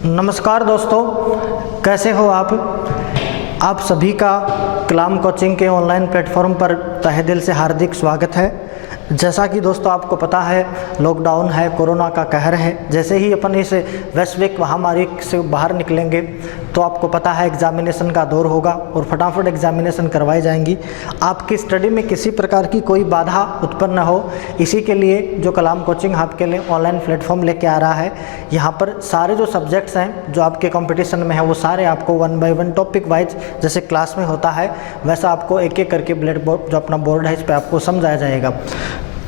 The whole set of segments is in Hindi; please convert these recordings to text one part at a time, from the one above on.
नमस्कार दोस्तों, कैसे हो आप सभी का कलाम कोचिंग के ऑनलाइन प्लेटफॉर्म पर तहे दिल से हार्दिक स्वागत है। जैसा कि दोस्तों आपको पता है, लॉकडाउन है, कोरोना का कहर है। जैसे ही अपन इस वैश्विक महामारी से बाहर निकलेंगे तो आपको पता है एग्जामिनेशन का दौर होगा और फटाफट एग्जामिनेशन करवाई जाएंगी। आपकी स्टडी में किसी प्रकार की कोई बाधा उत्पन्न न हो, इसी के लिए जो कलाम कोचिंग आपके लिए ऑनलाइन प्लेटफॉर्म लेके आ रहा है। यहाँ पर सारे जो सब्जेक्ट्स हैं जो आपके कंपटीशन में हैं वो सारे आपको 1 बाय 1 टॉपिक वाइज जैसे क्लास में होता है वैसा आपको एक एक करके ब्लैक बोर्ड जो अपना बोर्ड है इस पर आपको समझाया जाएगा।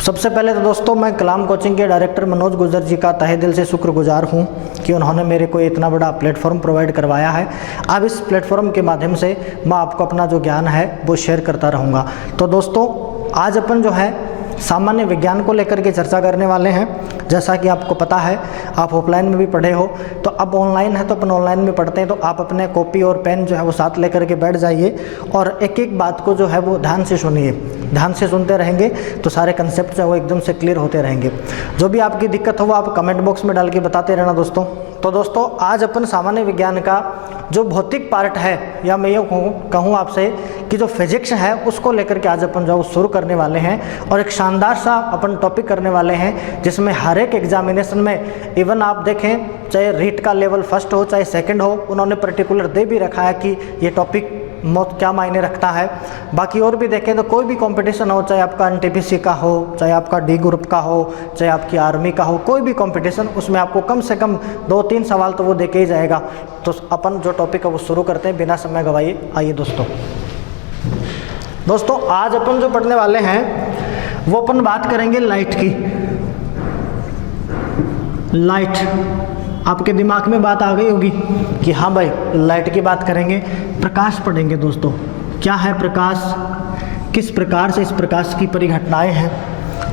सबसे पहले तो दोस्तों मैं कलाम कोचिंग के डायरेक्टर मनोज गुर्जर जी का तहे दिल से शुक्रगुजार हूं कि उन्होंने मेरे को इतना बड़ा प्लेटफॉर्म प्रोवाइड करवाया है। अब इस प्लेटफॉर्म के माध्यम से मैं आपको अपना जो ज्ञान है वो शेयर करता रहूँगा। तो दोस्तों आज अपन जो है सामान्य विज्ञान को लेकर के चर्चा करने वाले हैं। जैसा कि आपको पता है, आप ऑफलाइन में भी पढ़े हो, तो अब ऑनलाइन है तो अपन ऑनलाइन में पढ़ते हैं। तो आप अपने कॉपी और पेन जो है वो साथ लेकर के बैठ जाइए और एक एक बात को जो है वो ध्यान से सुनिए। ध्यान से सुनते रहेंगे तो सारे कंसेप्ट जो है वो एकदम से क्लियर होते रहेंगे। जो भी आपकी दिक्कत हो वो आप कमेंट बॉक्स में डाल के बताते रहना दोस्तों। तो दोस्तों आज अपन सामान्य विज्ञान का जो भौतिक पार्ट है, या मैं ये कहूँ आपसे कि जो फिजिक्स है उसको लेकर के आज अपन जो शुरू करने वाले हैं और एक शानदार सा अपन टॉपिक करने वाले हैं जिसमें हर एक एग्जामिनेशन में इवन आप देखें चाहे रीट का लेवल फर्स्ट हो चाहे सेकंड हो, उन्होंने पर्टिकुलर दे भी रखा है कि ये टॉपिक मौत क्या मायने रखता है। बाकी और भी देखें तो कोई भी कंपटीशन हो, चाहे आपका एनटीपीसी का हो, चाहे आपका डी ग्रुप का हो, चाहे आपकी आर्मी का हो, कोई भी कंपटीशन, उसमें आपको कम से कम 2-3 सवाल तो वो देके ही जाएगा। तो अपन जो टॉपिक है वो शुरू करते हैं बिना समय गवाए। आइए दोस्तों आज अपन जो पढ़ने वाले हैं वो अपन बात करेंगे लाइट की। लाइट, आपके दिमाग में बात आ गई होगी कि हाँ भाई लाइट की बात करेंगे, प्रकाश पढ़ेंगे। दोस्तों क्या है प्रकाश, किस प्रकार से इस प्रकाश की परिघटनाएं हैं,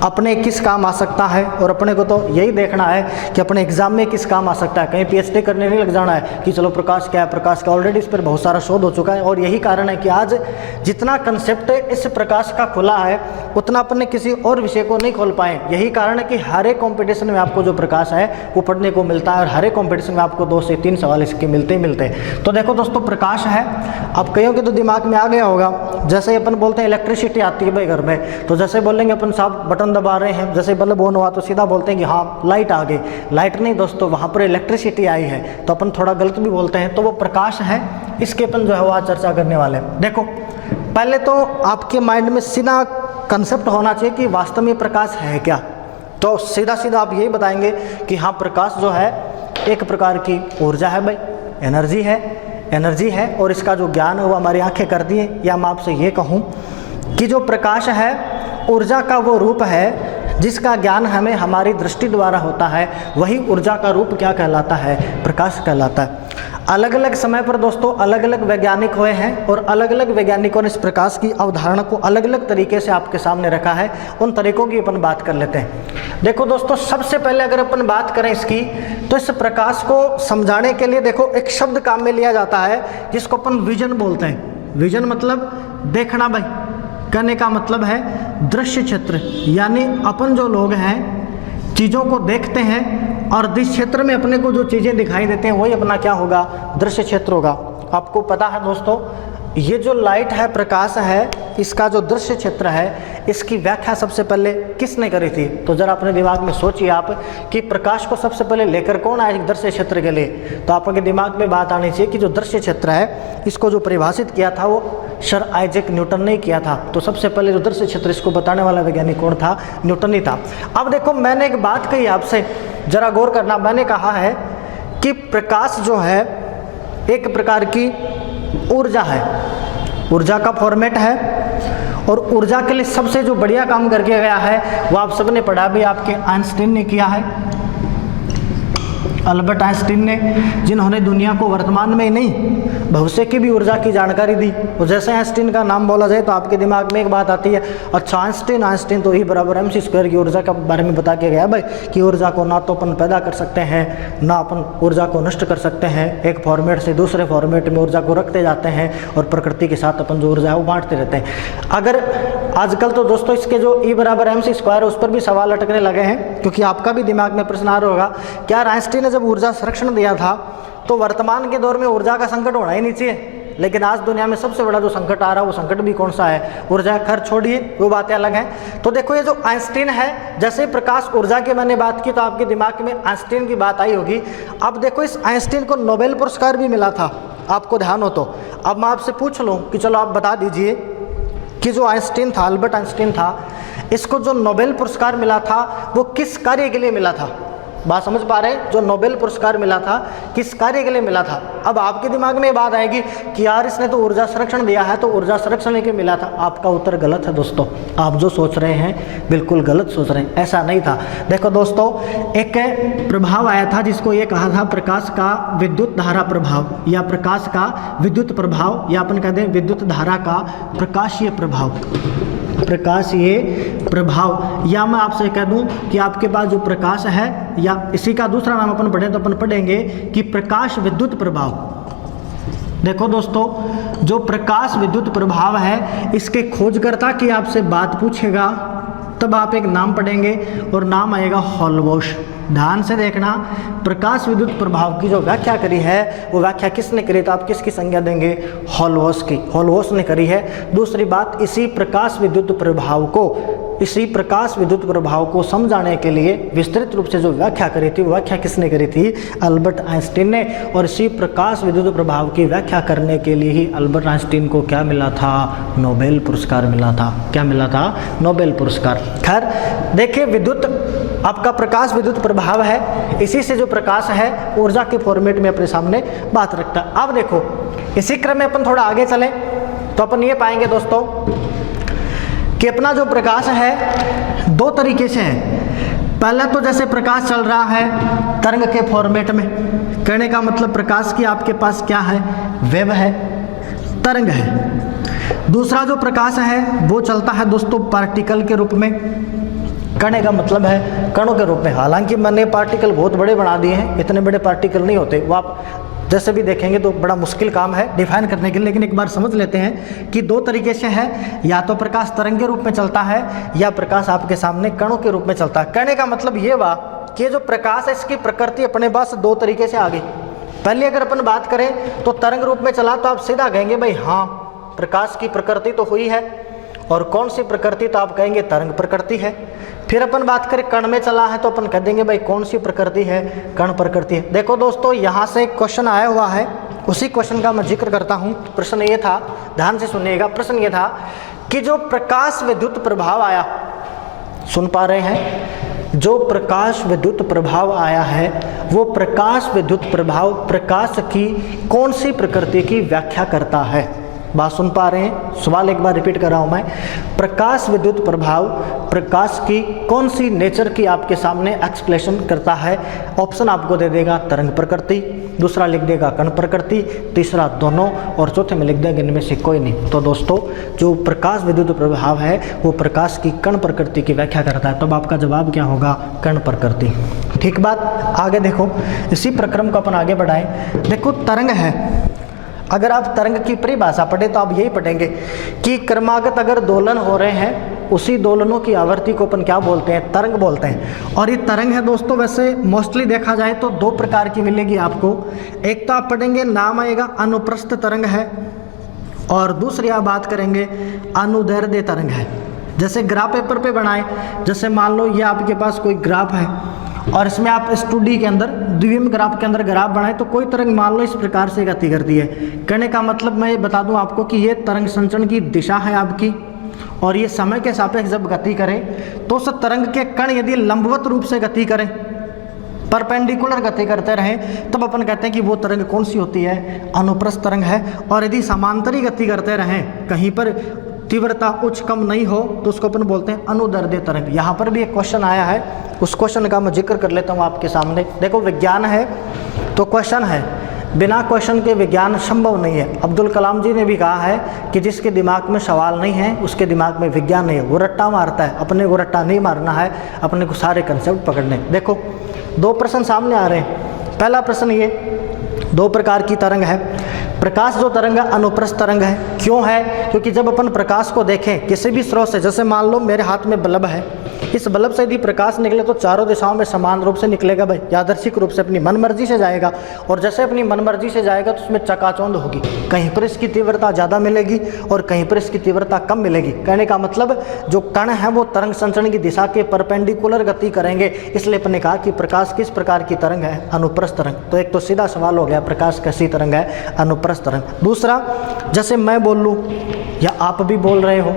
अपने किस काम आ सकता है, और अपने को तो यही देखना है कि अपने एग्जाम में किस काम आ सकता है। कहीं पीएचडी करने नहीं लग जाना है कि चलो प्रकाश क्या है, प्रकाश का ऑलरेडी इस पर बहुत सारा शोध हो चुका है। और यही कारण है कि आज जितना कंसेप्ट इस प्रकाश का खुला है उतना अपने किसी और विषय को नहीं खोल पाए। यही कारण है कि हर एक कॉम्पिटिशन में आपको जो प्रकाश है वो पढ़ने को मिलता है और हर एक कॉम्पिटिशन में आपको 2 से 3 सवाल इसके मिलते ही मिलते हैं। तो देखो दोस्तों प्रकाश है, अब कईयों के तो दिमाग में आ गया होगा, जैसे अपन बोलते हैं इलेक्ट्रिसिटी आती है भाई घर में, तो जैसे बोलेंगे अपन साहब बटन दबा रहे हैं, जैसे बल्ब ऑन हुआ तो सीधा बोलते हैं कि हाँ लाइट आ गई। लाइट नहीं दोस्तों, वहाँ पर इलेक्ट्रिसिटी आई है, तो अपन थोड़ा गलत भी बोलते हैं। तो वो प्रकाश है, इसके अपन जो है वो आज चर्चा करने वाले हैं। देखो पहले तो आपके माइंड में सीधा कंसेप्ट होना चाहिए कि वास्तव में प्रकाश है क्या। तो सीधा सीधा आप यही बताएंगे कि हाँ प्रकाश जो है एक प्रकार की ऊर्जा है भाई, एनर्जी है और इसका जो ज्ञान है वो हमारी आंखें करती हैं। या मैं आपसे ये कहूँ कि जो प्रकाश है ऊर्जा का वो रूप है जिसका ज्ञान हमें हमारी दृष्टि द्वारा होता है, वही ऊर्जा का रूप क्या कहलाता है, प्रकाश कहलाता है। अलग अलग समय पर दोस्तों अलग अलग वैज्ञानिक हुए हैं और अलग अलग वैज्ञानिकों ने इस प्रकाश की अवधारणा को अलग अलग तरीके से आपके सामने रखा है। उन तरीकों की अपन बात कर लेते हैं। देखो दोस्तों सबसे पहले अगर अपन बात करें इसकी, तो इस प्रकाश को समझाने के लिए देखो एक शब्द काम में लिया जाता है जिसको अपन विजन बोलते हैं। विजन मतलब देखना भाई, कहने का मतलब है दृश्य क्षेत्र, यानी अपन जो लोग हैं चीज़ों को देखते हैं और जिस क्षेत्र में अपने को जो चीज़ें दिखाई देते हैं वही अपना क्या होगा, दृश्य क्षेत्र होगा। आपको पता है दोस्तों ये जो लाइट है, प्रकाश है, इसका जो दृश्य क्षेत्र है इसकी व्याख्या सबसे पहले किसने करी थी? तो जरा अपने दिमाग में सोचिए आप कि प्रकाश को सबसे पहले लेकर कौन आया दृश्य क्षेत्र के लिए। तो आपके दिमाग में बात आनी चाहिए कि जो दृश्य क्षेत्र है इसको जो परिभाषित किया था वो सर आइजैक न्यूटन ने किया था। तो सबसे पहले जो दृश्य क्षेत्र इसको बताने वाला वैज्ञानिक कौन था? न्यूटन ही था। अब देखो मैंने एक बात कही आपसे, जरा गौर करना। मैंने कहा है कि प्रकाश जो है एक प्रकार की ऊर्जा है, ऊर्जा का फॉर्मेट है और ऊर्जा के लिए सबसे जो बढ़िया काम करके गया है वो आप सबने पढ़ा भी, आपके आइंस्टीन ने किया है, अल्बर्ट आइंस्टीन ने, जिन्होंने दुनिया को वर्तमान में ही नहीं भविष्य की भी ऊर्जा की जानकारी दी। और जैसे आइंस्टीन का नाम बोला जाए तो आपके दिमाग में एक बात आती है, अच्छा आइंस्टीन तो E = mc² की ऊर्जा के बारे में बता के गया भाई कि ऊर्जा को ना तो अपन पैदा कर सकते हैं ना अपन ऊर्जा को नष्ट कर सकते हैं, एक फॉर्मेट से दूसरे फॉर्मेट में ऊर्जा को रखते जाते हैं और प्रकृति के साथ अपन जो ऊर्जा है वो बांटते रहते हैं। अगर आजकल तो दोस्तों इसके जो E = mc² उस पर भी सवाल अटकने लगे हैं, क्योंकि आपका भी दिमाग में प्रश्न आ रहा होगा क्या आइंस्टीन ने जब ऊर्जा संरक्षण दिया था तो वर्तमान के दौर में ऊर्जा का संकट होना ही नहीं चाहिए, लेकिन आज दुनिया में सबसे बड़ा जो संकट आ रहा है वो संकट भी कौन सा है? ऊर्जा। खैर छोड़िए, वो बातें अलग हैं। तो देखो ये जो आइंस्टीन है, जैसे प्रकाश ऊर्जा की मैंने बात की तो आपके दिमाग में आइंस्टीन की बात आई होगी। अब देखो इस आइंस्टीन को नोबेल पुरस्कार भी मिला था, आपको ध्यान हो तो। अब मैं आपसे पूछ लूँ कि चलो आप बता दीजिए कि जो आइंस्टीन था, अल्बर्ट आइंस्टीन था, इसको जो नोबेल पुरस्कार मिला था वो किस कार्य के लिए मिला था? बात समझ पा रहे हैं? जो नोबेल पुरस्कार मिला था किस कार्य के लिए मिला था? अब आपके दिमाग में ये बात आएगी कि यार इसने तो ऊर्जा संरक्षण दिया है, तो ऊर्जा संरक्षण के मिला था। आपका उत्तर गलत है दोस्तों। आप जो सोच रहे हैं बिल्कुल गलत सोच रहे हैं, ऐसा नहीं था। देखो दोस्तों, एक प्रभाव आया था जिसको ये कहा था प्रकाश का विद्युत धारा प्रभाव, या प्रकाश का विद्युत प्रभाव, या अपन कहते हैं विद्युत धारा का प्रकाशीय प्रभाव। प्रकाशीय प्रभाव, या मैं आपसे कह दूं कि आपके पास जो प्रकाश है, या इसी का दूसरा नाम अपन पढ़ें तो अपन पढ़ेंगे कि प्रकाश विद्युत प्रभाव। देखो दोस्तों, जो प्रकाश विद्युत प्रभाव है, इसके खोजकर्ता की आपसे बात पूछेगा तब आप एक नाम पढ़ेंगे और नाम आएगा हॉलबॉश। ध्यान से देखना, प्रकाश विद्युत प्रभाव की जो व्याख्या करी है वो व्याख्या किसने करी? तो आप किसकी संज्ञा देंगे? हॉलबॉश की। हॉलबॉश ने करी है। दूसरी बात, इसी प्रकाश विद्युत प्रभाव को समझाने के लिए विस्तृत रूप से जो व्याख्या करी थी वो व्याख्या किसने करी थी? अल्बर्ट आइंस्टीन ने। और इसी प्रकाश विद्युत प्रभाव की व्याख्या करने के लिए ही अल्बर्ट आइंस्टीन को क्या मिला था? नोबेल पुरस्कार मिला था। क्या मिला था? नोबेल पुरस्कार। खैर देखिए, विद्युत आपका प्रकाश विद्युत प्रभाव है, इसी से जो प्रकाश है ऊर्जा के फॉर्मेट में अपने सामने बात रखता है। अब देखो, इसी क्रम में अपन थोड़ा आगे चलें तो अपन ये पाएंगे दोस्तों कि अपना जो प्रकाश है दो तरीके से है। पहला तो जैसे प्रकाश चल रहा है तरंग के फॉर्मेट में, कहने का मतलब प्रकाश की आपके पास क्या है? वेव है, तरंग है। दूसरा जो प्रकाश है वो चलता है दोस्तों पार्टिकल के रूप में, कहने का मतलब है कणों के रूप में। हालांकि मैंने पार्टिकल बहुत बड़े बना दिए हैं, इतने बड़े पार्टिकल नहीं होते, वो आप जैसे भी देखेंगे तो बड़ा मुश्किल काम है डिफाइन करने के लिए। लेकिन एक बार समझ लेते हैं कि दो तरीके से है, या तो प्रकाश तरंग के रूप में चलता है या प्रकाश आपके सामने कणों के रूप में चलता है। कहने का मतलब ये हुआ कि जो प्रकाश है इसकी प्रकृति अपने पास दो तरीके से आ गई। पहले अगर अपन बात करें तो तरंग रूप में चला तो आप सीधा कहेंगे भाई हाँ प्रकाश की प्रकृति तो हुई है, और कौन सी प्रकृति? तो आप कहेंगे तरंग प्रकृति है। फिर अपन बात करें कण में चला है तो अपन कह देंगे भाई कौन सी प्रकृति है? कण प्रकृति है। देखो दोस्तों, यहाँ से एक क्वेश्चन आया हुआ है, उसी क्वेश्चन का मैं जिक्र करता हूँ। प्रश्न ये था, ध्यान से सुनिएगा, प्रश्न ये था कि जो प्रकाश विद्युत प्रभाव आया, सुन पा रहे हैं? जो प्रकाश विद्युत प्रभाव आया है वो प्रकाश विद्युत प्रभाव प्रकाश की कौन सी प्रकृति की व्याख्या करता है? बात सुन पा रहे हैं? सवाल एक बार रिपीट कर रहा हूं मैं। प्रकाश विद्युत प्रभाव प्रकाश की कौन सी नेचर की आपके सामने एक्सप्लेनेशन करता है? ऑप्शन आपको दे देगा तरंग प्रकृति, दूसरा लिख देगा कण प्रकृति, तीसरा दोनों, और चौथे में लिख देगा इनमें से कोई नहीं। तो दोस्तों, जो प्रकाश विद्युत प्रभाव है वो प्रकाश की कण प्रकृति की व्याख्या करता है। तब आपका जवाब क्या होगा? कण प्रकृति। ठीक बात। आगे देखो, इसी प्रक्रम को अपन आगे बढ़ाएं। देखो तरंग है, अगर आप तरंग की परिभाषा पढ़े तो आप यही पढ़ेंगे कि क्रमागत अगर दोलन हो रहे हैं, उसी दोलनों की आवृत्ति को अपन क्या बोलते हैं? तरंग बोलते हैं। और ये तरंग है दोस्तों, वैसे मोस्टली देखा जाए तो दो प्रकार की मिलेगी आपको। एक तो आप पढ़ेंगे, नाम आएगा अनुप्रस्थ तरंग है, और दूसरी आप बात करेंगे अनुदैर्ध्य तरंग है। जैसे ग्राफ पेपर पे बनाए, जैसे मान लो ये आपके पास कोई ग्राफ है और इसमें आप स्टूडी के अंदर द्विम ग्राफ के अंदर ग्राफ बनाए तो कोई तरंग मान लो इस प्रकार से गति करती है। कहने का मतलब मैं ये बता दूं आपको कि ये तरंग संचरण की दिशा है आपकी, और ये समय के सापेक्ष जब गति करे तो उस तरंग के कण यदि लंबवत रूप से गति करें, परपेंडिकुलर गति करते रहें, तब अपन कहते हैं कि वो तरंग कौन सी होती है? अनुप्रस्थ तरंग है। और यदि समांतरी गति करते रहें, कहीं पर तीव्रता उच्च कम नहीं हो, तो उसको अपन बोलते हैं अनुदैर्ध्य तरंग। यहाँ पर भी एक क्वेश्चन आया है, उस क्वेश्चन का मैं जिक्र कर लेता हूँ आपके सामने। देखो, विज्ञान है तो क्वेश्चन है, बिना क्वेश्चन के विज्ञान संभव नहीं है। अब्दुल कलाम जी ने भी कहा है कि जिसके दिमाग में सवाल नहीं है उसके दिमाग में विज्ञान नहीं है। वो रट्टा मारता है, अपने को रट्टा नहीं मारना है, अपने को सारे कंसेप्ट पकड़ने। देखो, दो प्रश्न सामने आ रहे हैं। पहला प्रश्न ये, दो प्रकार की तरंग है। प्रकाश जो तरंग है अनुप्रस्थ तरंग है। क्यों है? क्योंकि जब अपन प्रकाश को देखें किसी भी स्रोत से, जैसे मान लो मेरे हाथ में बल्ब है, इस बल्ब से यदि प्रकाश निकले तो चारों दिशाओं में समान रूप से निकलेगा भाई, यादृच्छिक रूप से अपनी मनमर्जी से जाएगा। और जैसे अपनी मनमर्जी से जाएगा तो उसमें चकाचौंध होगी, कहीं पर इसकी तीव्रता ज़्यादा मिलेगी और कहीं पर इसकी तीव्रता कम मिलेगी। कहने का मतलब जो कण है वो तरंग संचरण की दिशा के परपेंडिकुलर गति करेंगे। इसलिए अपने कहा कि प्रकाश किस प्रकार की तरंग है, अनुप्रस्थ तरंग। तो एक तो सीधा सवाल हो गया, प्रकाश कैसी तरंग है, अनुप्रस्थ तरंग। दूसरा, जैसे मैं बोल लूँ या आप भी बोल रहे हो,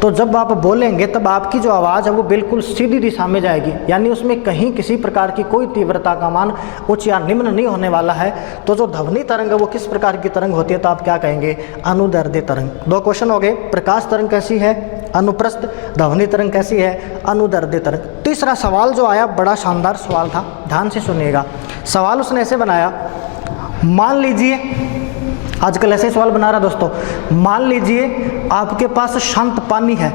तो जब आप बोलेंगे तब आपकी जो आवाज़ है वो बिल्कुल सीधी दिशा में जाएगी, यानी उसमें कहीं किसी प्रकार की कोई तीव्रता का मान उच्च या निम्न नहीं होने वाला है। तो जो ध्वनि तरंग है वो किस प्रकार की तरंग होती है, तो आप क्या कहेंगे, अनुदैर्ध्य तरंग। दो क्वेश्चन हो गए, प्रकाश तरंग कैसी है, अनुप्रस्थ, ध्वनि तरंग कैसी है, अनुदैर्ध्य तरंग। तीसरा सवाल जो आया बड़ा शानदार सवाल था, ध्यान से सुनिएगा। सवाल उसने ऐसे बनाया, मान लीजिए, आजकल ऐसे सवाल बना रहा दोस्तों, मान लीजिए आपके पास शांत पानी है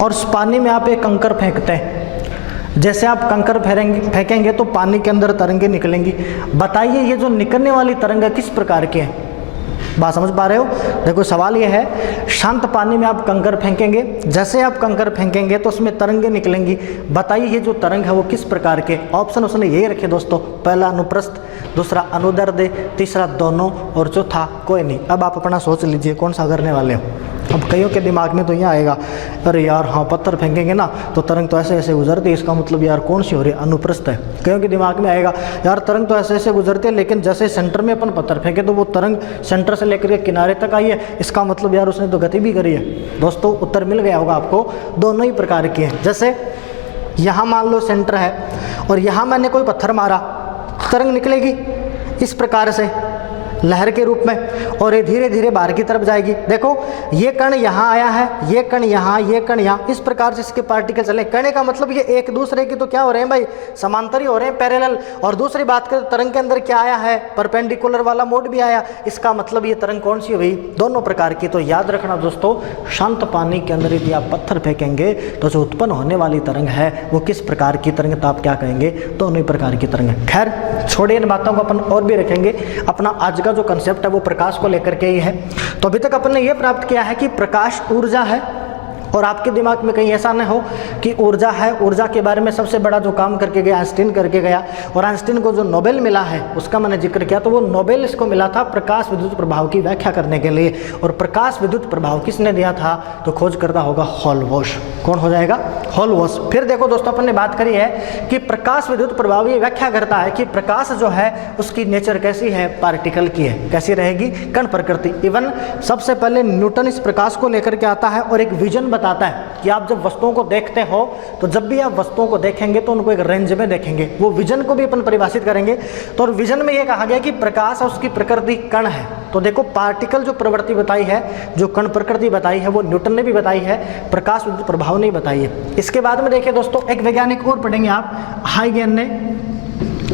और उस पानी में आप एक कंकर फेंकते हैं। जैसे आप कंकर फेंकेंगे तो पानी के अंदर तरंगें निकलेंगी। बताइए ये जो निकलने वाली तरंग है किस प्रकार की है, बात समझ पा रहे हो? देखो सवाल ये है, शांत पानी में आप कंकर फेंकेंगे, जैसे आप कंकर फेंकेंगे तो उसमें तरंगें निकलेंगी। बताइए ये जो तरंग है वो किस प्रकार के। ऑप्शन उसने यही रखे दोस्तों, पहला अनुप्रस्थ, दूसरा अनुदैर्ध्य, तीसरा दोनों और चौथा कोई नहीं। अब आप अपना सोच लीजिए कौन सा करने वाले हो। अब कईयों के दिमाग में तो यहाँ आएगा, अरे यार हाँ पत्थर फेंकेंगे ना तो तरंग तो ऐसे ऐसे गुजरती है, इसका मतलब यार कौन सी हो रही है, अनुप्रस्थ है। कईयों के दिमाग में आएगा, यार तरंग तो ऐसे ऐसे गुजरती है लेकिन जैसे सेंटर में अपन पत्थर फेंके तो वो तरंग सेंटर से लेकर के किनारे तक आई है, इसका मतलब यार उसने तो गति भी करी है। दोस्तों उत्तर मिल गया होगा आपको, दोनों ही प्रकार के हैं। जैसे यहाँ मान लो सेंटर है और यहाँ मैंने कोई पत्थर मारा, तरंग निकलेगी इस प्रकार से लहर के रूप में और ये धीरे धीरे बाहर की तरफ जाएगी। देखो ये कण यहाँ आया है, ये कण यहाँ, ये कण यहाँ, इस प्रकार से इसके पार्टिकल चले। कहने का मतलब ये एक दूसरे की तो क्या हो रहे हैं भाई, समांतरी हो रहे हैं, पैरेलल। और दूसरी बात करें तरंग के अंदर क्या आया है, परपेंडिकुलर वाला मोड भी आया, इसका मतलब ये तरंग कौन सी हुई, दोनों प्रकार की। तो याद रखना दोस्तों, शांत पानी के अंदर यदि आप पत्थर फेंकेंगे तो जो उत्पन्न होने वाली तरंग है वो किस प्रकार की तरंग, तो आप क्या कहेंगे, दोनों ही प्रकार की तरंग है। खैर छोड़िए इन बातों को, अपन और भी रखेंगे। अपना आज का जो कंसेप्ट है वो प्रकाश को लेकर के ही है। तो अभी तक अपन ने ये प्राप्त किया है कि प्रकाश ऊर्जा है, और आपके दिमाग में कहीं ऐसा न हो कि ऊर्जा है, ऊर्जा के बारे में सबसे बड़ा जो काम करके गया आइंस्टीन करके गया, और आइंस्टीन को जो नोबेल मिला है उसका मैंने जिक्र किया, तो वो नोबेल इसको मिला था प्रकाश विद्युत प्रभाव की व्याख्या करने के लिए। और प्रकाश विद्युत प्रभाव किसने दिया था, तो खोज करता होगा हॉलवॉश। कौन हो जाएगा, हॉलवॉश। फिर देखो दोस्तों अपन ने बात करी है कि प्रकाश विद्युत प्रभाव ये व्याख्या करता है कि प्रकाश जो है उसकी नेचर कैसी है, पार्टिकल की है, कैसी रहेगी, कण प्रकृति। इवन सबसे पहले न्यूटन इस प्रकाश को लेकर के आता है और एक विजन बताता है कि आप जब वस्तुओं को देखते हो तो जब भी आप वस्तुओं को देखेंगे तो उनको एक रेंज में देखेंगे। वो विजन को भी अपन परिभाषित करेंगे। तो और विजन में ये कहा गया कि प्रकाश और उसकी प्रकृति कण है। तो देखो पार्टिकल जो प्रवृत्ति बताई है, जो कण प्रकृति बताई है, वो न्यूटन ने भी बताई है, प्रकाश विद्युत प्रभाव नहीं बताई है। इसके बाद में देखिए दोस्तों, एक वैज्ञानिक और पढ़ेंगे आप, हाइगेन ने,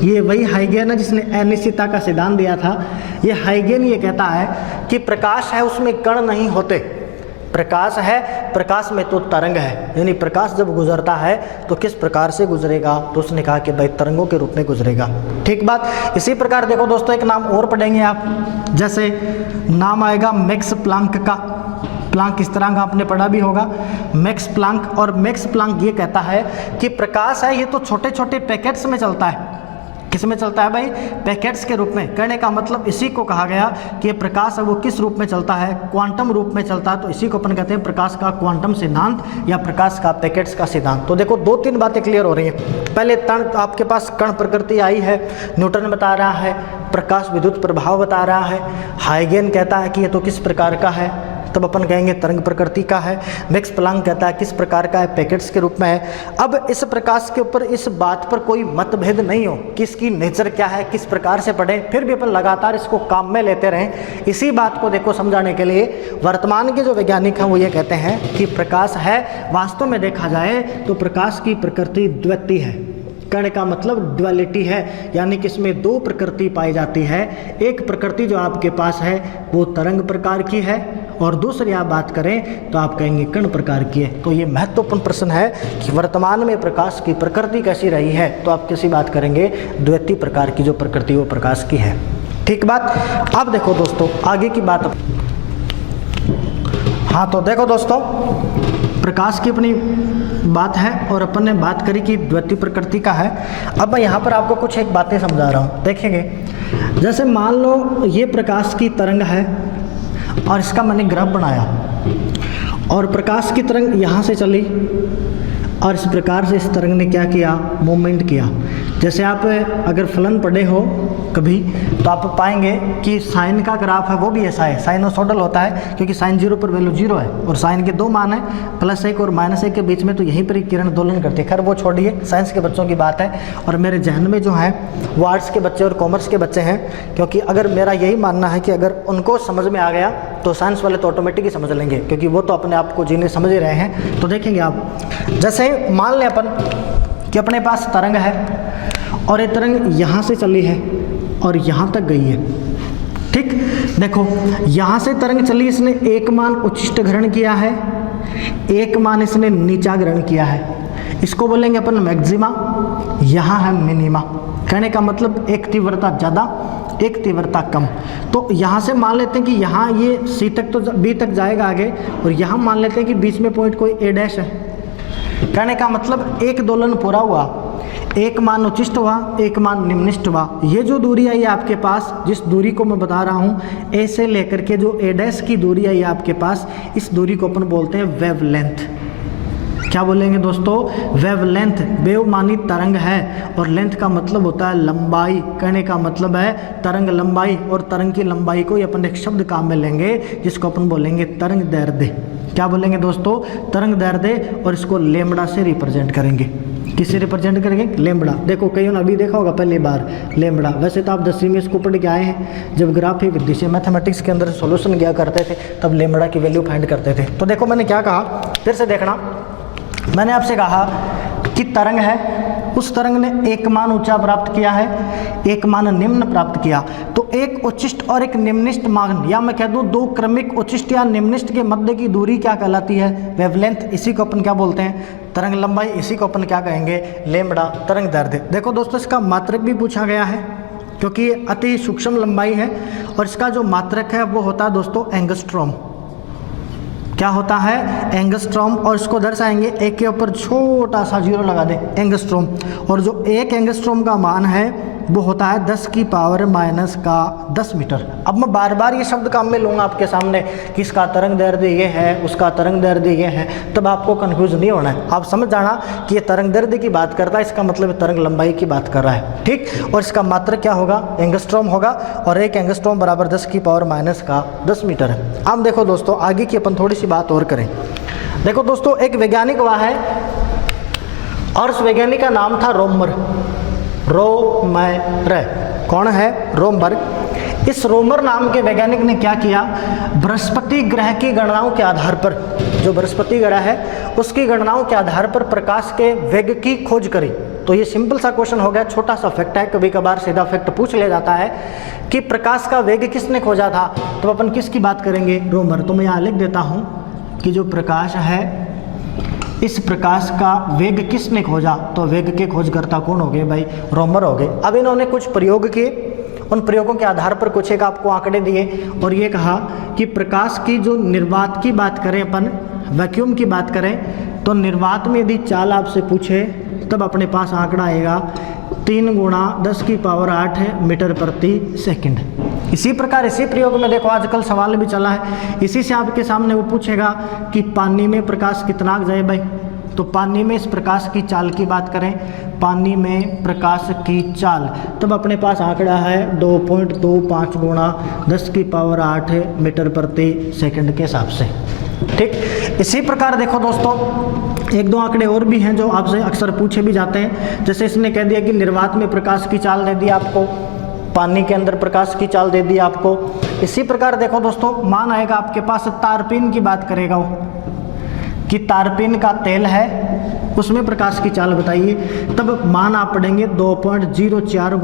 ये वही हाइगेन है जिसने अनिश्चितता का सिद्धांत दिया था। ये हाइगेन ये कहता है कि प्रकाश है उसमें कण नहीं होते, प्रकाश है, प्रकाश में तो तरंग है, यानी प्रकाश जब गुजरता है तो किस प्रकार से गुजरेगा, तो उसने कहा कि भाई तरंगों के रूप में गुजरेगा। ठीक बात। इसी प्रकार देखो दोस्तों एक नाम और पढ़ेंगे आप, जैसे नाम आएगा मैक्स प्लांक का। प्लांक इस तरह का आपने पढ़ा भी होगा, मैक्स प्लांक। और मैक्स प्लांक ये कहता है कि प्रकाश है ये तो छोटे छोटे पैकेट्स में चलता है। किस में चलता है भाई, पैकेट्स के रूप में। कहने का मतलब इसी को कहा गया कि प्रकाश है वो किस रूप में चलता है, क्वांटम रूप में चलता है। तो इसी को अपन कहते हैं प्रकाश का क्वांटम सिद्धांत या प्रकाश का पैकेट्स का सिद्धांत। तो देखो दो तीन बातें क्लियर हो रही हैं। पहले तण आपके पास कण प्रकृति आई है, न्यूटन बता रहा है, प्रकाश विद्युत प्रभाव बता रहा है, हाइगेन कहता है कि ये तो किस प्रकार का है, तब अपन कहेंगे तरंग प्रकृति का है। मैक्स प्लांक कहता है किस प्रकार का है, पैकेट्स के रूप में है। अब इस प्रकाश के ऊपर इस बात पर कोई मतभेद नहीं हो कि इसकी नेचर क्या है, किस प्रकार से पढ़ें, फिर भी अपन लगातार इसको काम में लेते रहें। इसी बात को देखो समझाने के लिए वर्तमान के जो वैज्ञानिक हैं वो ये कहते हैं कि प्रकाश है, वास्तव में देखा जाए तो प्रकाश की प्रकृति द्वैती है। कहने का मतलब ड्युअलिटी है, यानी कि इसमें दो प्रकृति पाई जाती है। एक प्रकृति जो आपके पास है वो तरंग प्रकार की है, और दूसरी आप बात करें तो आप कहेंगे कण प्रकार की है। तो ये महत्वपूर्ण प्रश्न है कि वर्तमान में प्रकाश की प्रकृति कैसी रही है, तो आप किसी बात करेंगे द्वैती प्रकार की जो प्रकृति वो प्रकाश की है। ठीक बात। अब देखो दोस्तों आगे की बात। हाँ तो देखो दोस्तों, प्रकाश की अपनी बात है और अपन ने बात करी कि द्वितीय प्रकृति का है। अब मैं यहाँ पर आपको कुछ एक बातें समझा रहा हूँ, देखेंगे। जैसे मान लो ये प्रकाश की तरंग है और इसका मैंने ग्राफ बनाया और प्रकाश की तरंग यहाँ से चली और इस प्रकार से इस तरंग ने क्या किया, मूवमेंट किया। जैसे आप अगर फलन पढ़े हो कभी तो आप पाएंगे कि साइन का ग्राफ है वो भी ऐसा है, साइनोसोडल होता है, क्योंकि साइन 0 पर वैल्यू 0 है और साइन के 2 मान है, +1 और -1 के बीच में, तो यहीं पर ही किरण दोलन करती है। खैर वो छोड़िए, साइंस के बच्चों की बात है। और मेरे जहन में जो है वो आर्ट्स के बच्चे और कॉमर्स के बच्चे हैं, क्योंकि अगर मेरा यही मानना है कि अगर उनको समझ में आ गया तो साइंस वाले तो ऑटोमेटिक ही समझ लेंगे, क्योंकि वो तो अपने आप को जीने समझ ही रहे हैं। तो देखेंगे आप, जैसे मान लें अपन कि अपने पास तरंग है और ये तरंग यहाँ से चली है और यहाँ तक गई है, ठीक। देखो यहाँ से तरंग चली, इसने एक मान उच्चिष्ट ग्रहण किया है, एक मान इसने नीचा ग्रहण किया है, इसको बोलेंगे अपन मैक्सिमा, यहाँ है मिनिमा। कहने का मतलब एक तीव्रता ज़्यादा, एक तीव्रता कम। तो यहाँ से मान लेते हैं कि यहाँ ये सी तक तो बी तक जाएगा आगे, और यहाँ मान लेते हैं कि बीच में पॉइंट कोई ए डैश है। कहने का मतलब एक दोलन पूरा हुआ, एक मान उच्चिष्ट हुआ, एक मान निम्निष्ट हुआ। ये जो दूरी आई आपके पास, जिस दूरी को मैं बता रहा हूँ, ए से लेकर के जो ए डैश की दूरी आई आपके पास, इस दूरी को अपन बोलते हैं वेवलेंथ। क्या बोलेंगे दोस्तों, वेवलेंथ। वेव मानी तरंग है और लेंथ का मतलब होता है लंबाई। कहने का मतलब है तरंग लंबाई, और तरंग की लंबाई को अपन एक शब्द काम में लेंगे जिसको अपन बोलेंगे तरंग दैर्ध्य। क्या बोलेंगे दोस्तों, तरंग दैर्ध्य, और इसको लेमड़ा से रिप्रेजेंट करेंगे। किससे रिप्रेजेंट करेंगे, लेमड़ा। देखो कई ने अभी देखा होगा पहली बार लेमड़ा। वैसे तो आप 10वीं में इसको पढ़ के आए हैं, जब ग्राफिक विधि से मैथमेटिक्स के अंदर सॉल्यूशन किया करते थे तब लेमड़ा की वैल्यू फाइंड करते थे। तो देखो मैंने क्या कहा, फिर से देखना। मैंने आपसे कहा कि तरंग है, उस तरंग ने एक मान ऊंचा प्राप्त किया है, एक मान निम्न प्राप्त किया। तो एक उच्चिष्ट और एक निम्निष्ट मान, या मैं कह दूं दो क्रमिक उच्चिष्ट या निम्निष्ट के मध्य की दूरी क्या कहलाती है, वेवलेंथ। इसी को अपन क्या बोलते हैं, तरंग लंबाई। इसी को अपन क्या कहेंगे, लेमड़ा, तरंग दैर्ध्य। देखो दोस्तों, इसका मात्रक भी पूछा गया है क्योंकि ये अति सूक्ष्म लंबाई है, और इसका जो मात्रक है वो होता है दोस्तों एंगस्ट्रॉम। क्या होता है, एंगस्ट्रॉम। और इसको दर्शाएंगे, एक के ऊपर छोटा सा 0 लगा दे, एंगस्ट्रॉम। और जो एक एंगस्ट्रॉम का मान है वो होता है 10⁻⁻10 मीटर। अब मैं बार बार ये शब्द काम में लूँगा आपके सामने कि इसका तरंग दैर्ध्य ये है, उसका तरंग दैर्ध्य ये है, तब आपको कंफ्यूज नहीं होना है। आप समझ जाना कि ये तरंग दैर्ध्य की बात करता है, इसका मतलब तरंग लंबाई की बात कर रहा है, ठीक। और इसका मात्रक क्या होगा, एंगस्ट्रॉम होगा, और एक एंगस्ट्रॉम बराबर 10⁻⁻10 मीटर है। अब देखो दोस्तों, आगे की अपन थोड़ी सी बात और करें। देखो दोस्तों, एक वैज्ञानिक हुआ है और उस वैज्ञानिक का नाम था रोमर। कौन है, रोमबर्ग। इस रोमर नाम के वैज्ञानिक ने क्या किया, बृहस्पति ग्रह की गणनाओं के आधार पर, जो बृहस्पति ग्रह है उसकी गणनाओं के आधार पर प्रकाश के वेग की खोज करी। तो ये सिंपल सा क्वेश्चन हो गया, छोटा सा फैक्ट है, कभी कभार सीधा फैक्ट पूछ लिया जाता है कि प्रकाश का वेग किसने खोजा था, तो अपन किसकी बात करेंगे, रोमर। तो मैं यहाँ लिख देता हूँ कि जो प्रकाश है, इस प्रकाश का वेग किसने खोजा, तो वेग के खोजकर्ता कौन हो गए भाई, रोमर हो गए। अब इन्होंने कुछ प्रयोग किए, उन प्रयोगों के आधार पर कुछ एक आपको आंकड़े दिए और ये कहा कि प्रकाश की जो निर्वात की बात करें अपन, वैक्यूम की बात करें, तो निर्वात में यदि चाल आपसे पूछे तब अपने पास आंकड़ा आएगा 3 × 10⁸ मीटर प्रति सेकंड। इसी प्रकार इसी प्रयोग में देखो आजकल सवाल भी चला है, इसी से आपके सामने वो पूछेगा कि पानी में प्रकाश कितना जाए भाई, तो पानी में इस प्रकाश की चाल की बात करें, पानी में प्रकाश की चाल, तब अपने पास आंकड़ा है 2.25 × 10⁸ मीटर प्रति सेकंड के हिसाब से, ठीक। इसी प्रकार देखो दोस्तों, एक दो आंकड़े और भी हैं जो आपसे अक्सर पूछे भी जाते हैं। जैसे इसने कह दिया कि निर्वात में प्रकाश की चाल दे दी आपको, पानी के अंदर प्रकाश की चाल दे दी आपको। इसी प्रकार देखो दोस्तों, मान आएगा आपके पास, तारपीन की बात करेगा वो कि तारपीन का तेल है, उसमें प्रकाश की चाल बताइए, तब मान आप पढ़ेंगे 2.04 ×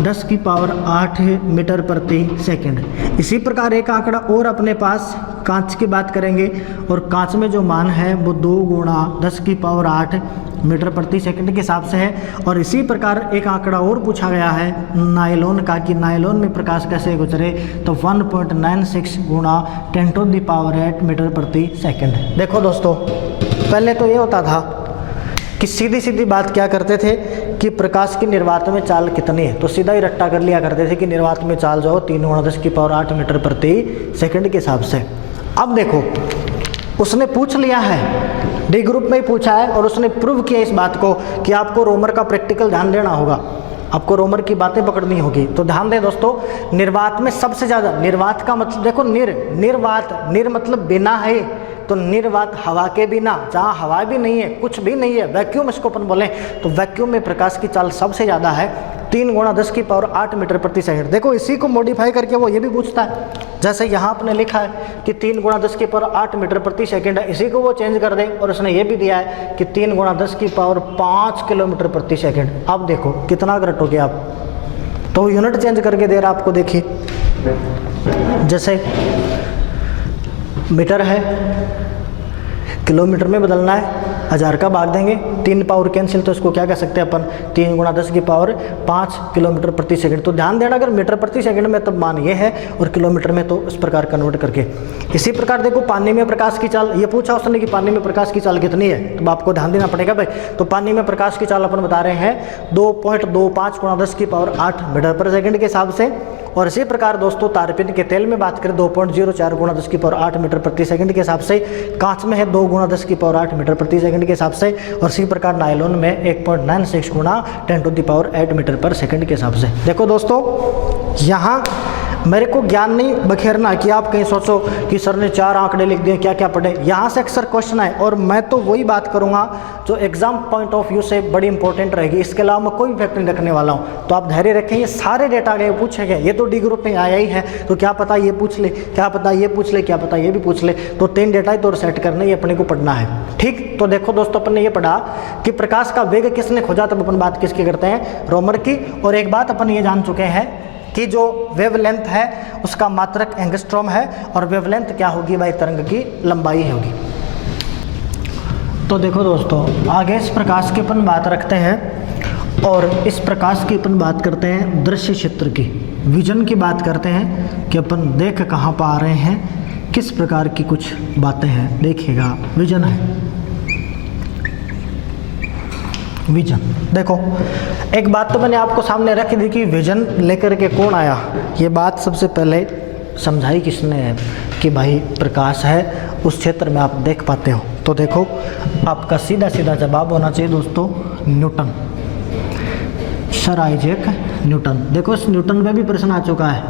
10⁸ मीटर प्रति सेकंड। इसी प्रकार एक आंकड़ा और अपने पास कांच की बात करेंगे, और कांच में जो मान है वो 2 × 10⁸ मीटर प्रति सेकंड के हिसाब से है। और इसी प्रकार एक आंकड़ा और पूछा गया है नायलॉन का, कि नायलॉन में प्रकाश कैसे गुजरे, तो 1.96 × 10⁸ मीटर प्रति सेकंड। देखो दोस्तों, पहले तो ये होता था कि सीधी सीधी बात क्या करते थे कि प्रकाश की निर्वात में चाल कितनी है, तो सीधा ही रट्टा कर लिया करते थे कि निर्वात में चाल जो 3×10⁸ मीटर प्रति सेकंड के हिसाब से। अब देखो उसने पूछ लिया है, डी ग्रुप में ही पूछा है और उसने प्रूव किया इस बात को कि आपको रोमर का प्रैक्टिकल ध्यान देना होगा, आपको रोमर की बातें पकड़नी होगी। तो ध्यान दें दोस्तों, निर्वात में सबसे ज़्यादा, निर्वात का मतलब देखो निर्वात, निर मतलब बिना है, तो निर्वात हवा के बिना, जहाँ हवा भी नहीं है, कुछ भी नहीं है, वैक्यूम इसको अपन बोलें, तो वैक्यूम में प्रकाश की चाल सबसे ज़्यादा है 3×10⁸ मीटर प्रति सेकंड। देखो इसी को मॉडिफाई करके वो ये भी पूछता है, जैसे यहाँ आपने लिखा है कि 3×10⁸ मीटर प्रति सेकंड है, इसी को वो चेंज कर दे और उसने ये भी दिया है कि 3×10⁵ किलोमीटर प्रति सेकंड। अब देखो कितना रटोगे आप, तो यूनिट चेंज करके दे रहा आपको। देखिए जैसे मीटर है, किलोमीटर में बदलना है, 1000 का भाग देंगे, 3 पावर कैंसिल, तो इसको क्या कह सकते हैं अपन 3×10⁵ किलोमीटर प्रति सेकंड। तो ध्यान देना अगर मीटर प्रति सेकंड में तब मान ये है और किलोमीटर में तो इस प्रकार कन्वर्ट करके। इसी प्रकार देखो पानी में प्रकाश की चाल, ये पूछा उसने कि पानी में प्रकाश की चाल कितनी है, तो आपको ध्यान देना पड़ेगा भाई। तो पानी में प्रकाश की चाल अपन बता रहे हैं 2.25×10⁸ मीटर पर सेकंड के हिसाब से। और इसी प्रकार दोस्तों तारपीन के तेल में बात करें 2.04×10⁸ मीटर प्रति सेकंड के हिसाब से, कांच में है 2×10⁸ मीटर प्रति सेकंड के हिसाब से, और इसी प्रकार नायलॉन में 1.96×10⁸ मीटर पर सेकंड के हिसाब से। देखो दोस्तों यहाँ मेरे को ज्ञान नहीं बखेरना कि आप कहीं सोचो कि सर ने 4 आंकड़े लिख दिए, क्या क्या पढ़े, यहाँ से अक्सर क्वेश्चन है और मैं तो वही बात करूँगा जो एग्जाम पॉइंट ऑफ व्यू से बड़ी इंपॉर्टेंट रहेगी, इसके अलावा मैं कोई फैक्ट नहीं रखने वाला हूँ। तो आप धैर्य रखें, ये सारे डेटा गए पूछे गए, ये तो डी ग्रुप में आया ही है, तो क्या पता ये पूछ ले, क्या पता ये पूछ ले, क्या पता ये भी पूछ ले, तो 3 डेटा ही तो सेट करने, ये अपने को पढ़ना है। ठीक, तो देखो दोस्तों अपन ने ये पढ़ा कि प्रकाश का वेग किसने खोजा, तब अपन बात किसकी करते हैं, रोमर की। और एक बात अपन ये जान चुके हैं कि जो वेवलेंथ है उसका मात्रक एंगस्ट्रॉम है, और वेवलेंथ क्या होगी भाई, तरंग की लंबाई होगी। तो देखो दोस्तों आगे इस प्रकाश की अपन बात रखते हैं, और इस प्रकाश की अपन बात करते हैं दृश्य क्षेत्र की, विजन की बात करते हैं कि अपन देख कहाँ पा रहे हैं, किस प्रकार की कुछ बातें हैं। देखिएगा विजन है, विजन। देखो एक बात तो मैंने आपको सामने रख दी कि विजन लेकर के कौन आया, ये बात सबसे पहले समझाई किसने है कि भाई प्रकाश है उस क्षेत्र में आप देख पाते हो। तो देखो आपका सीधा सीधा जवाब होना चाहिए दोस्तों न्यूटन, सर आइजैक न्यूटन। देखो इस न्यूटन में भी प्रश्न आ चुका है,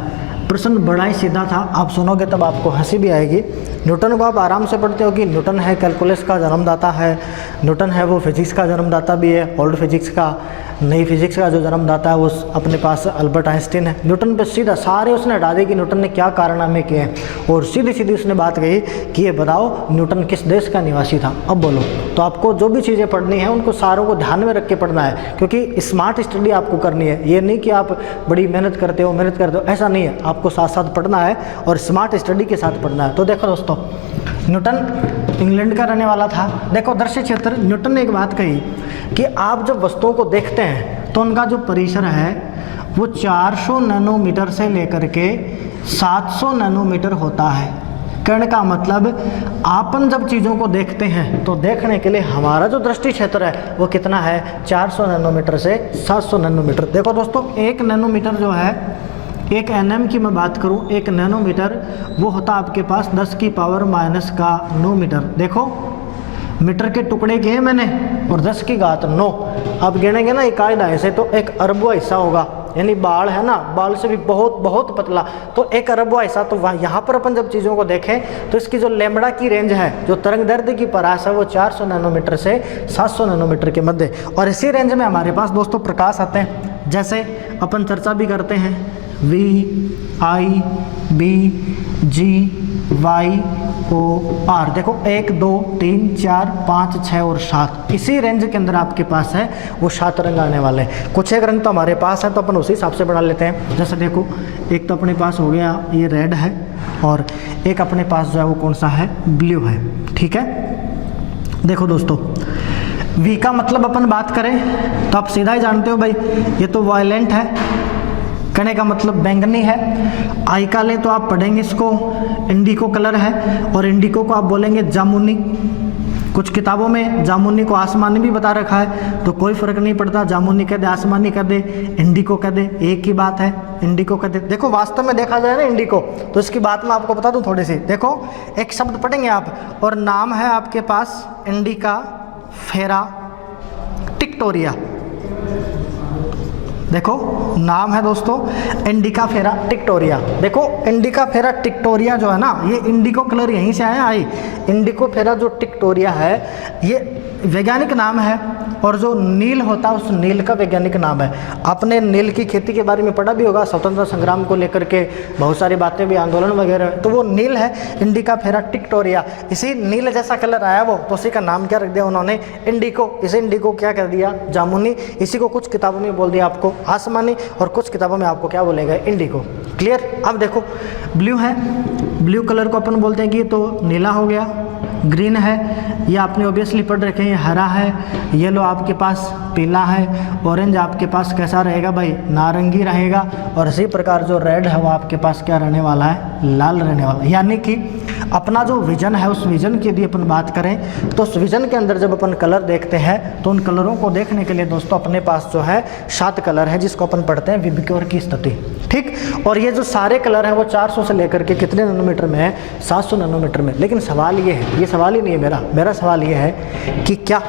प्रश्न बड़ा ही सीधा था, आप सुनोगे तब आपको हंसी भी आएगी। न्यूटन को आप आराम से पढ़ते हो कि न्यूटन है कैलकुलस का जन्मदाता है, न्यूटन है वो फिजिक्स का जन्मदाता भी है, ओल्ड फिजिक्स का, नई फिजिक्स का जो जन्मदाता है वो अपने पास अल्बर्ट आइंस्टीन है। न्यूटन पे सीधा सारे उसने हटा दिए कि न्यूटन ने क्या कारनामे किए हैं, और सीधी सीधी उसने बात कही कि ये बताओ न्यूटन किस देश का निवासी था। अब बोलो, तो आपको जो भी चीज़ें पढ़नी है उनको सारों को ध्यान में रख के पढ़ना है, क्योंकि स्मार्ट स्टडी आपको करनी है। ये नहीं कि आप बड़ी मेहनत करते हो ऐसा नहीं है, आपको साथ साथ पढ़ना है और स्मार्ट स्टडी के साथ पढ़ना है। तो देखो दोस्तों न्यूटन इंग्लैंड का रहने वाला था। देखो दृश्य क्षेत्र, न्यूटन ने एक बात कही कि आप जब वस्तुओं को देखते हैं तो उनका जो परिसर है वो 400 नैनोमीटर से लेकर के 700 नैनोमीटर होता है। कहने का मतलब आपन जब चीज़ों को देखते हैं तो देखने के लिए हमारा जो दृष्टि क्षेत्र है वो कितना है, 400 नैनोमीटर से 700 नैनोमीटर। देखो दोस्तों 1 नैनोमीटर जो है, 1 nm की मैं बात करूं, 1 नैनोमीटर वो होता आपके पास 10⁻⁹ मीटर। देखो मीटर के टुकड़े किए मैंने और 10⁹9, अब गिनेंगे ना एक कायदा ऐसे तो 1 अरबवा हिस्सा होगा, यानी बाल है ना, बाल से भी बहुत बहुत पतला, तो 1 अरबवा हिस्सा। तो वहाँ यहाँ पर अपन जब चीज़ों को देखें तो इसकी जो लैम्बडा की रेंज है, जो तरंग दैर्ध्य की परास है वो 400 नैनोमीटर से 700 नैनोमीटर के मध्य। और इसी रेंज में हमारे पास दोस्तों प्रकाश आते हैं, जैसे अपन चर्चा भी करते हैं VI BG YOR। देखो 1 2 3 4 5 6 और 7, इसी रेंज के अंदर आपके पास है वो 7 रंग आने वाले हैं। कुछ एक रंग तो हमारे पास है तो अपन उसी हिसाब से बना लेते हैं। जैसे देखो एक तो अपने पास हो गया ये रेड है, और एक अपने पास जो है वो कौन सा है, ब्लू है। ठीक है, देखो दोस्तों V का मतलब अपन बात करें तो आप सीधा ही जानते हो भाई, ये तो वायलेंट है, कहने का मतलब बैंगनी है। आई का लें तो आप पढ़ेंगे इसको इंडिको कलर है, और इंडिको को आप बोलेंगे जामुनी। कुछ किताबों में जामुनी को आसमानी भी बता रखा है, तो कोई फर्क नहीं पड़ता, जामुनी कह दे, आसमानी कह दे, इंडिको कह दे, एक ही बात है, इंडिको कह दे। देखो वास्तव में देखा जाए ना इंडिको, तो इसकी बात मैं आपको बता दूं थोड़ी सी। देखो एक शब्द पढ़ेंगे आप, और नाम है आपके पास इंडिका फेरा टिक्टोरिया। देखो नाम है दोस्तों इंडिका फेरा टिक्टोरिया। देखो इंडिका फेरा टिक्टोरिया जो है ना, ये इंडिको कलर यहीं से आया आई। इंडिको फेरा जो टिक्टोरिया है ये वैज्ञानिक नाम है, और जो नील होता है उस नील का वैज्ञानिक नाम है। आपने नील की खेती के बारे में पढ़ा भी होगा, स्वतंत्रता संग्राम को लेकर के बहुत सारी बातें भी, आंदोलन वगैरह, तो वो नील है इंडिका फेरा टिक्टोरिया। इसी नील जैसा कलर आया वो, तो उसी का नाम क्या रख दिया उन्होंने, इंडिको। इसे इंडिको क्या कर दिया, जामुनी। इसी को कुछ किताबों में बोल दिया आपको आसमानी, और कुछ किताबों में आपको क्या बोलेगा, इंडिको। क्लियर। अब देखो ब्लू है, ब्लू कलर को अपन बोलते हैं कि ये तो नीला हो गया। ग्रीन है, ये आपने ऑब्वियसली पढ़ रखे हैं, हरा है। येलो आपके पास पीला है। ऑरेंज आपके पास कैसा रहेगा भाई, नारंगी रहेगा। और इसी प्रकार जो रेड है वो आपके पास क्या रहने वाला है, लाल रहने वाला है। यानी कि अपना जो विजन है, उस विजन की यदि अपन बात करें तो उस विजन के अंदर जब अपन कलर देखते हैं तो उन कलरों को देखने के लिए दोस्तों अपने पास जो है 7 कलर है, जिसको अपन पढ़ते हैं विबग्योर की स्थिति। ठीक। और ये जो सारे कलर हैं वो 400 से लेकर के कितने नैनोमीटर में है, 700 नैनोमीटर में। लेकिन सवाल ये है, ये सवाल ही नहीं है मेरा सवाल ये है कि क्या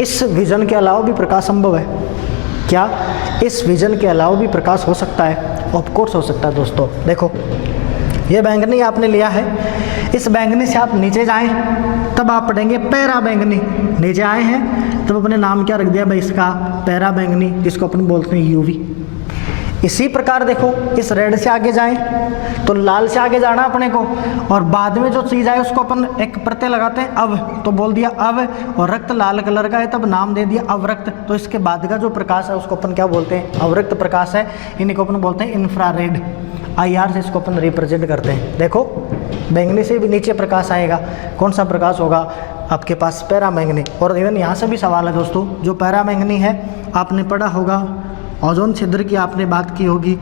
इस विजन के अलावा भी प्रकाश संभव है? क्या इस विजन के अलावा भी प्रकाश हो सकता है? ऑफ कोर्स हो सकता है दोस्तों। देखो ये बैंगनी आपने लिया है, इस बैंगनी से आप नीचे जाएं तब आप पढ़ेंगे पैरा बैंगनी। नीचे आए हैं तब अपने नाम क्या रख दिया भाई इसका, पैरा बैंगनी, जिसको अपन बोलते हैं यूवी। इसी प्रकार देखो इस रेड से आगे जाएं तो लाल से आगे जाना अपने को, और बाद में जो चीज़ आए उसको अपन एक प्रत्यय लगाते हैं अव, तो बोल दिया अव। और रक्त लाल कलर का है तब नाम दे दिया अवरक्त। तो इसके बाद का जो प्रकाश है उसको अपन क्या बोलते हैं, अवरक्त प्रकाश है। इन्हीं को अपन बोलते हैं इंफ्रारेड। IR से इसको अपन रिप्रेजेंट करते हैं। देखो बैंगनी से भी नीचे प्रकाश आएगा, कौन सा प्रकाश होगा आपके पास, पैरा बैंगनी। और इवन यहाँ से भी सवाल है दोस्तों, जो पैरा बैंगनी है आपने पढ़ा होगा, ओजोन छिद्र की आपने बात की होगी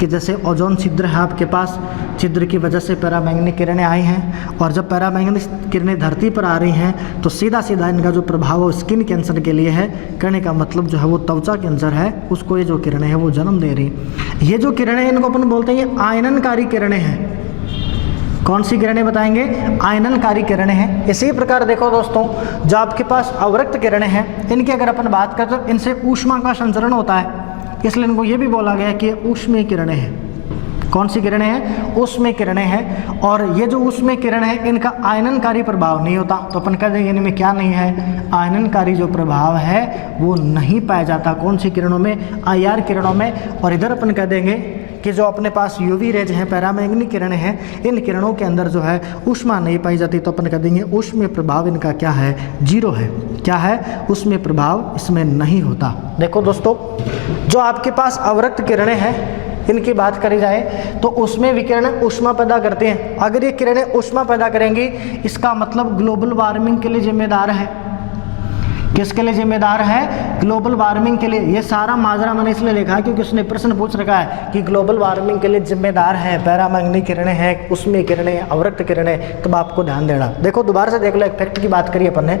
कि जैसे ओजोन छिद्र है आपके पास, छिद्र की वजह से पैरामैंगनी किरणें आई हैं, और जब पैरामैंगनी किरणें धरती पर आ रही हैं तो सीधा सीधा इनका जो प्रभाव है स्किन कैंसर के लिए है। कहने का मतलब जो है वो त्वचा कैंसर है, उसको ये जो किरणें हैं वो जन्म दे रही। ये जो किरणें इनको अपन बोलते हैं ये आयननकारी किरणें हैं। कौन सी किरणें बताएंगे, आयननकारी किरणें हैं। इसी प्रकार देखो दोस्तों, जो आपके पास अवरक्त किरणें हैं, इनकी अगर अपन बात करें तो इनसे ऊष्मा का संचरण होता है, इसलिए इनको ये भी बोला गया कि ये ऊष्मीय किरणें हैं। कौन सी किरणें हैं, ऊष्मीय किरणें हैं। और ये जो ऊष्मीय किरण है इनका आयननकारी प्रभाव नहीं होता, तो अपन कह देंगे इनमें क्या नहीं है, आयननकारी जो प्रभाव है वो नहीं पाया जाता। कौन सी किरणों में, IR किरणों में। और इधर अपन कह देंगे कि जो अपने पास UV रेज हैं, पैरामैंगनी किरणें हैं, इन किरणों के अंदर जो है ऊष्मा नहीं पाई जाती, तो अपन कह देंगे ऊष्मीय प्रभाव इनका क्या है, 0 है। क्या है, ऊष्मीय प्रभाव इसमें नहीं होता। देखो दोस्तों, जो आपके पास अवरक्त किरणें हैं इनकी बात करी जाए तो उसमें विकिरण ऊष्मा पैदा करते हैं। अगर ये किरणें ऊष्मा पैदा करेंगी इसका मतलब ग्लोबल वार्मिंग के लिए जिम्मेदार है। किसके लिए जिम्मेदार है, ग्लोबल वार्मिंग के लिए। ये सारा माजरा मैंने इसलिए लिखा है क्योंकि उसने प्रश्न पूछ रखा है कि ग्लोबल वार्मिंग के लिए जिम्मेदार है पैरामैंगनी किरणें हैं, ऊष्मीय किरणें, अवरक्त किरणें। तो आपको ध्यान देना। देखो दोबारा से देख लो, एक फैक्ट की बात करी अपन ने।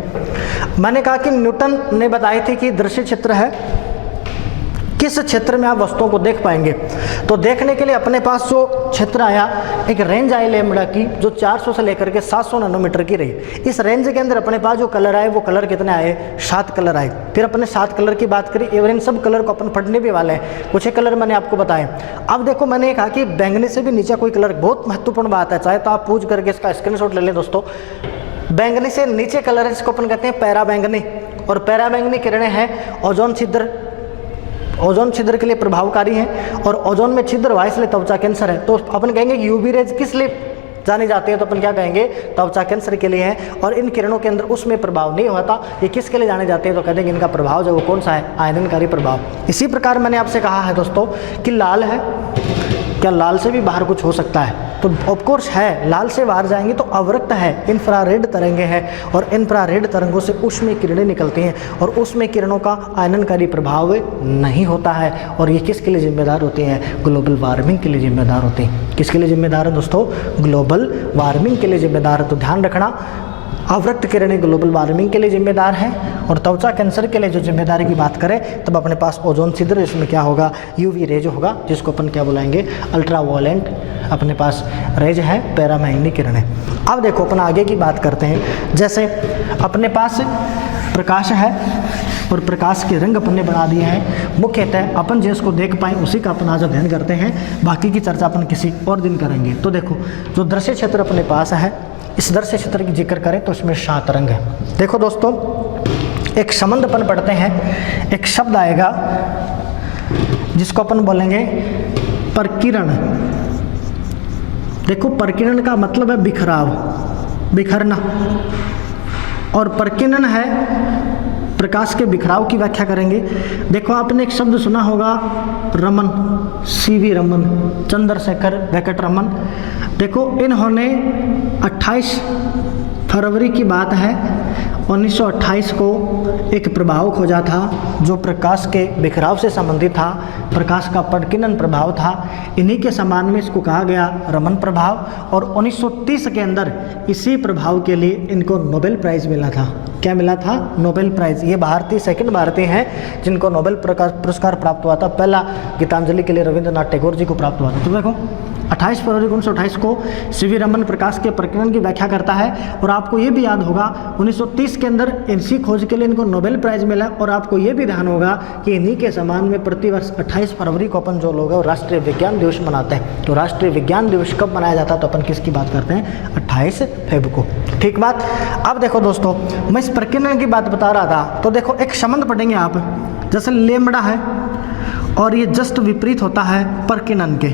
मैंने कहा कि न्यूटन ने बताई थी कि दृश्य क्षेत्र है, किस क्षेत्र में आप वस्तुओं को देख पाएंगे। तो देखने के लिए अपने पास जो क्षेत्र आया, एक रेंज आई लैम्बडा की जो 400 से लेकर के 700 नैनोमीटर की रही। इस रेंज के अंदर अपने पास जो कलर आए वो कलर कितने आए, 7 कलर आए। फिर अपने 7 कलर की बात करी, एवं इन सब कलर को अपन पढ़ने भी वाले हैं। कुछ एक कलर मैंने आपको बताए। अब देखो मैंने कहा कि बैंगनी से भी नीचे कोई कलर, बहुत महत्वपूर्ण बात है, चाहे तो आप पूछ करके इसका स्क्रीनशॉट ले लें दोस्तों। बैंगनी से नीचे कलर है जिसको अपन कहते हैं पैरा बैंगनी, और पैरा बैंगनी किरणें हैं ओजोन छिद्र, ओजोन छिद्र के लिए प्रभावकारी हैं, और ओजोन में छिद्र हुआ इसलिए त्वचा कैंसर है। तो अपन कहेंगे कि UV रेज किस लिए जानी जाती है, तो अपन क्या कहेंगे, त्वचा कैंसर के लिए है। और इन किरणों के अंदर उसमें प्रभाव नहीं होता, ये किसके लिए जाने जाते हैं, तो कह देंगे इनका प्रभाव जो वो कौन सा है, आयननकारी प्रभाव। इसी प्रकार मैंने आपसे कहा है दोस्तों कि लाल है, क्या लाल से भी बाहर कुछ हो सकता है, तो ऑफकोर्स है, लाल से बाहर जाएंगे तो अवरक्त है, इंफ्रारेड तरंगे हैं, और इंफ्रारेड तरंगों से ऊष्मीय किरणें निकलती हैं, और ऊष्मीय किरणों का आयननकारी प्रभाव नहीं होता है। और ये किसके लिए जिम्मेदार होती हैं, ग्लोबल वार्मिंग के लिए जिम्मेदार होती हैं। किसके लिए जिम्मेदार है दोस्तों, ग्लोबल वार्मिंग के लिए जिम्मेदार है। तो ध्यान रखना, अवरक्त किरणें ग्लोबल वार्मिंग के लिए जिम्मेदार हैं, और त्वचा कैंसर के लिए जो जिम्मेदारी की बात करें तब अपने पास ओजोन छिद्र, इसमें क्या होगा, यूवी रेज होगा, जिसको अपन क्या बुलाएंगे, अल्ट्रावायलेंट अपने पास रेज है, पैरामैग्नेटिक किरणें। अब देखो अपन आगे की बात करते हैं। जैसे अपने पास प्रकाश है और प्रकाश के रंग अपन ने बना दिए हैं, मुख्यतः अपन जिसको देख पाएँ उसी का अपन आज अध्ययन करते हैं, बाकी की चर्चा अपन किसी और दिन करेंगे। तो देखो जो दृश्य क्षेत्र अपने पास है, इस दृश्य क्षेत्र की जिक्र करें तो इसमें 7 रंग है। देखो दोस्तों, एक संबंध अपन पढ़ते हैं, एक शब्द आएगा जिसको अपन बोलेंगे परकिरण। देखो परकिरण का मतलब है बिखराव, बिखरना, और परकिरण है प्रकाश के बिखराव की व्याख्या करेंगे। देखो आपने एक शब्द सुना होगा रमन, सीवी रमन, चंद्रशेखर वेंकटरमन। देखो इन्होंने 28 फरवरी की बात है 1928 को एक प्रभाव खोजा था जो प्रकाश के बिखराव से संबंधित था, प्रकाश का परकिरण प्रभाव था। इन्हीं के समान में इसको कहा गया रमन प्रभाव, और 1930 के अंदर इसी प्रभाव के लिए इनको नोबेल प्राइज़ मिला था। क्या मिला था? Nobel prize. ये भारतीय सेकंड भारतीय हैं जिनको नोबेल पुरस्कार प्राप्त हुआ था। पहला गीतांजलि के लिए रविंद्रनाथ टैगोर जी को प्राप्त हुआ था। तो देखो 28 फरवरी 1928 को सीवी रमन प्रकाश के प्रकीर्णन की व्याख्या करता है, और आपको ये भी याद होगा 1930 के अंदर इसी खोज के लिए इनको नोबेल प्राइज़ मिला। और आपको ये भी ध्यान होगा कि इन्हीं के समान में प्रतिवर्ष 28 फरवरी को अपन जो लोग हैं वो राष्ट्रीय विज्ञान दिवस मनाते हैं। तो राष्ट्रीय विज्ञान दिवस कब मनाया जाता है? तो अपन किसकी बात करते हैं? 28 फेब को। ठीक बात। अब देखो दोस्तों, मैं इस प्रकीर्णन की बात बता रहा था, तो देखो एक संबंध पढ़ेंगे आप, जैसे लेमड़ा है और ये जस्ट विपरीत होता है परकीर्णन के।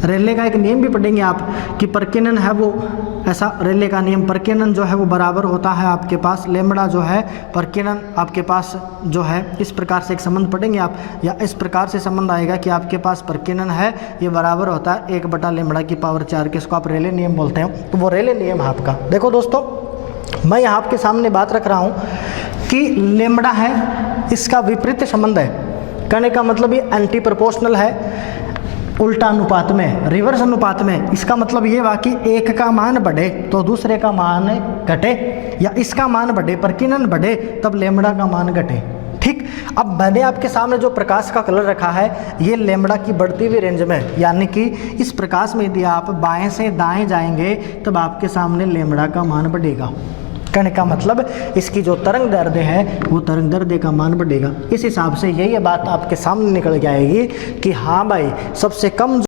रेले का एक नियम भी पढ़ेंगे आप कि परकीर्णन है वो ऐसा, रेले का नियम, परकीर्णन जो है वो बराबर होता है आपके पास लेमड़ा जो है, परकीर्णन आपके पास जो है इस प्रकार से एक संबंध पढ़ेंगे आप, या इस प्रकार से संबंध आएगा कि आपके पास परकीर्णन है ये बराबर होता है 1/लेमड़ा की पावर 4 के, इसको आप रेले नियम बोलते हैं। तो वो रेले नियम है आपका। देखो दोस्तों, मैं यहाँ आपके सामने बात रख रहा हूँ कि लेमड़ा है, इसका विपरीत संबंध है। कहने का मतलब ये एंटी प्रोपोर्शनल है, उल्टा अनुपात में, रिवर्स अनुपात में। इसका मतलब ये हुआ कि एक का मान बढ़े तो दूसरे का मान घटे, या इसका मान बढ़े, परकीर्णन बढ़े, तब लेमड़ा का मान घटे। ठीक। अब मैंने आपके सामने जो प्रकाश का कलर रखा है ये लेमड़ा की बढ़ती हुई रेंज में, यानी कि इस प्रकाश में यदि आप बाएं से दाएं जाएंगे तब आपके सामने लेमड़ा का मान बढ़ेगा। कहने का मतलब इसकी जो तरंग दैर्ध्य है वो तरंग दैर्ध्य का मान बढ़ेगा। इस हिसाब से यही बात आपके सामने निकल के आएगी कि हाँ भाई, सबसे कम